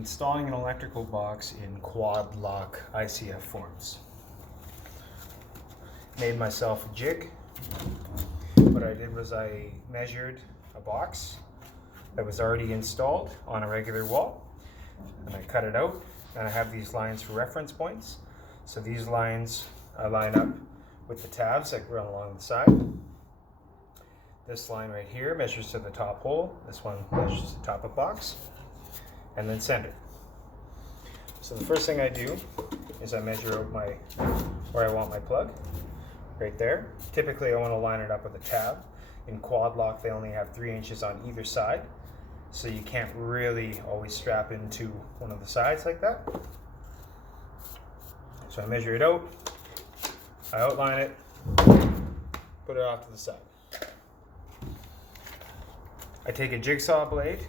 installing an electrical box in Quadblock ICF forms. Made myself a jig. What I did was I measured a box that was already installed on a regular wall, and I cut it out, and I have these lines for reference points. So these lines I line up with the tabs that run along the side. This line right here measures to the top hole. This one measures the top of box, and then center. So the first thing I do is I measure out where I want my plug, right there. Typically I want to line it up with a tab. In Quadblock they only have 3 inches on either side, so you can't really always strap into one of the sides like that. So I measure it out, I outline it, put it off to the side. I take a jigsaw blade,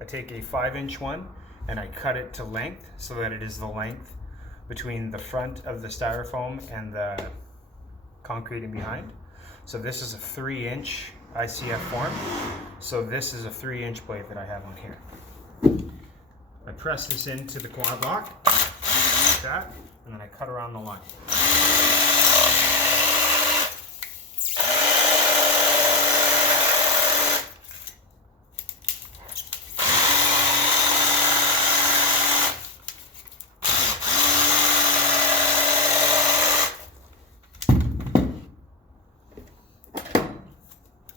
I take a 5-inch one, and I cut it to length so that it is the length between the front of the styrofoam and the concrete in behind. So this is a 3-inch ICF form. So this is a 3-inch blade that I have on here. I press this into the Quadblock like that, and then I cut around the line.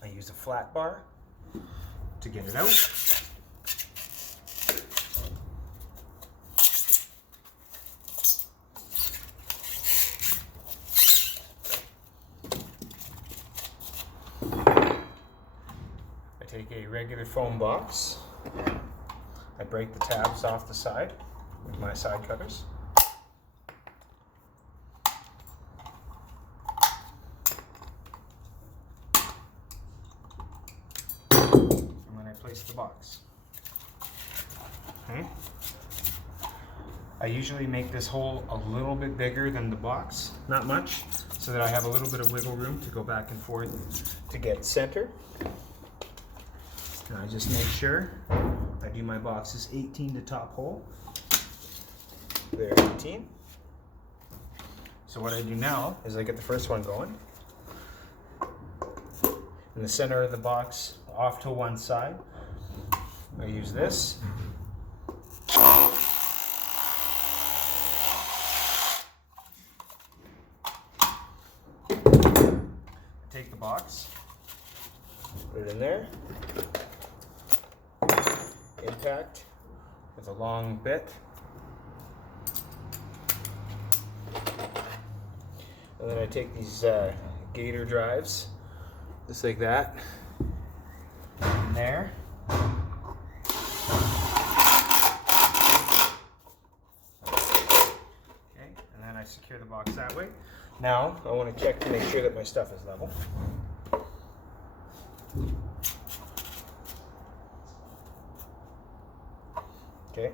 I use a flat bar to get it out. I take a regular foam box. I break the tabs off the side with my side cutters. Place the box. Okay. I usually make this hole a little bit bigger than the box, not much, so that I have a little bit of wiggle room to go back and forth to get center. And I just make sure I do my boxes 18 to top hole. They're 18. So what I do now is I get the first one going. In the center of the box, off to one side, I use this. Take the box, put it in there, impact with a long bit, and then I take these gator drives, just like that, in there. I secure the box that way. Now I want to check to make sure that my stuff is level. Okay,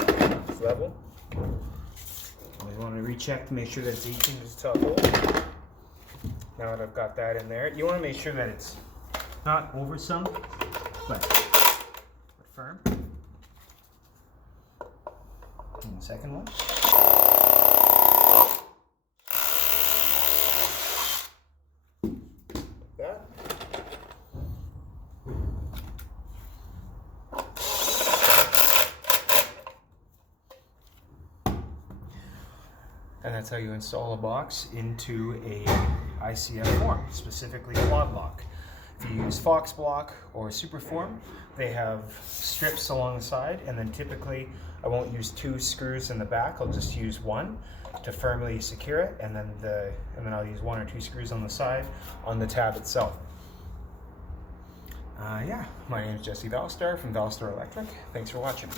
it's level. Always want to recheck to make sure that it's 18 to the top hole. Now that I've got that in there, you want to make sure that it's not over sunk, but firm. And the second one. And that's how you install a box into a ICF form, specifically Quadblock. If you use Block or Superform, they have strips along the side, and then typically I won't use 2 screws in the back. I'll just use 1 to firmly secure it, and then I'll use 1 or 2 screws on the side on the tab itself. Yeah, my name is Jesse Valstar from Valstar Electric. Thanks for watching.